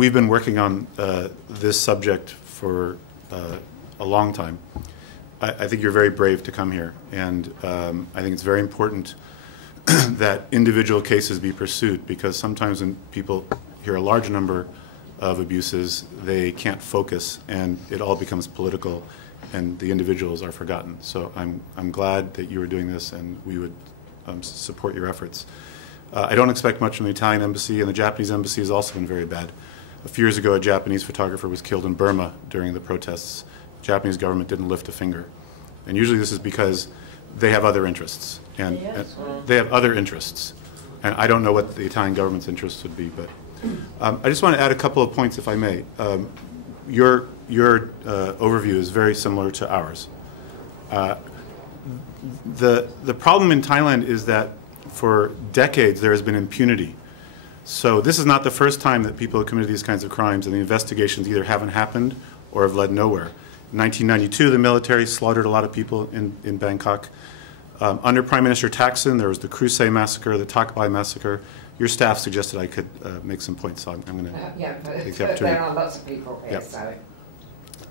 We've been working on this subject for a long time. I think you're very brave to come here, and I think it's very important that individual cases be pursued, because sometimes when people hear a large number of abuses, they can't focus and it all becomes political and the individuals are forgotten. So I'm glad that you are doing this, and we would support your efforts. I don't expect much from the Italian embassy, and the Japanese embassy has also been very bad. A few years ago, a Japanese photographer was killed in Burma during the protests. The Japanese government didn't lift a finger. And usually this is because they have other interests. And they have other interests. And I don't know what the Italian government's interests would be, but I just want to add a couple of points, if I may. Your overview is very similar to ours. The problem in Thailand is that for decades there has been impunity. So this is not the first time that people have committed these kinds of crimes, and the investigations either haven't happened or have led nowhere. In 1992, the military slaughtered a lot of people in Bangkok. Under Prime Minister Thaksin, there was the Krusei massacre, the Takbai massacre. Your staff suggested I could make some points, so I'm going to take the opportunity. There are lots of people here, so.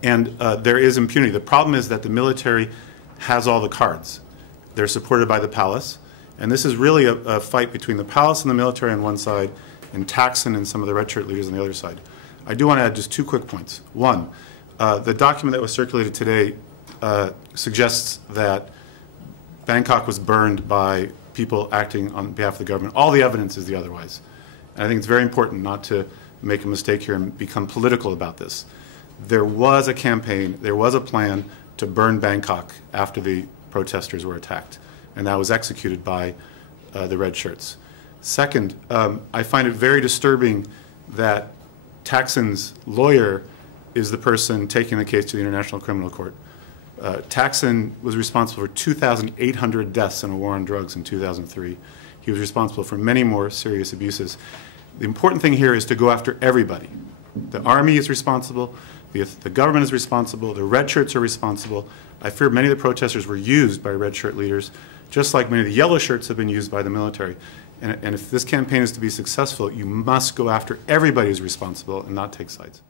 And there is impunity. The problem is that the military has all the cards. They're supported by the palace. And this is really a fight between the palace and the military on one side, and Thaksin and some of the red shirt leaders on the other side. I do want to add just two quick points. One, the document that was circulated today suggests that Bangkok was burned by people acting on behalf of the government. All the evidence is the otherwise. And I think it's very important not to make a mistake here and become political about this. There was a campaign, there was a plan to burn Bangkok after the protesters were attacked, and that was executed by the red shirts. Second, I find it very disturbing that Thaksin's lawyer is the person taking the case to the International Criminal Court. Thaksin was responsible for 2,800 deaths in a war on drugs in 2003. He was responsible for many more serious abuses. The important thing here is to go after everybody. The army is responsible, the government is responsible, the red shirts are responsible. I fear many of the protesters were used by red shirt leaders, just like many of the yellow shirts have been used by the military. And if this campaign is to be successful, you must go after everybody who's responsible and not take sides.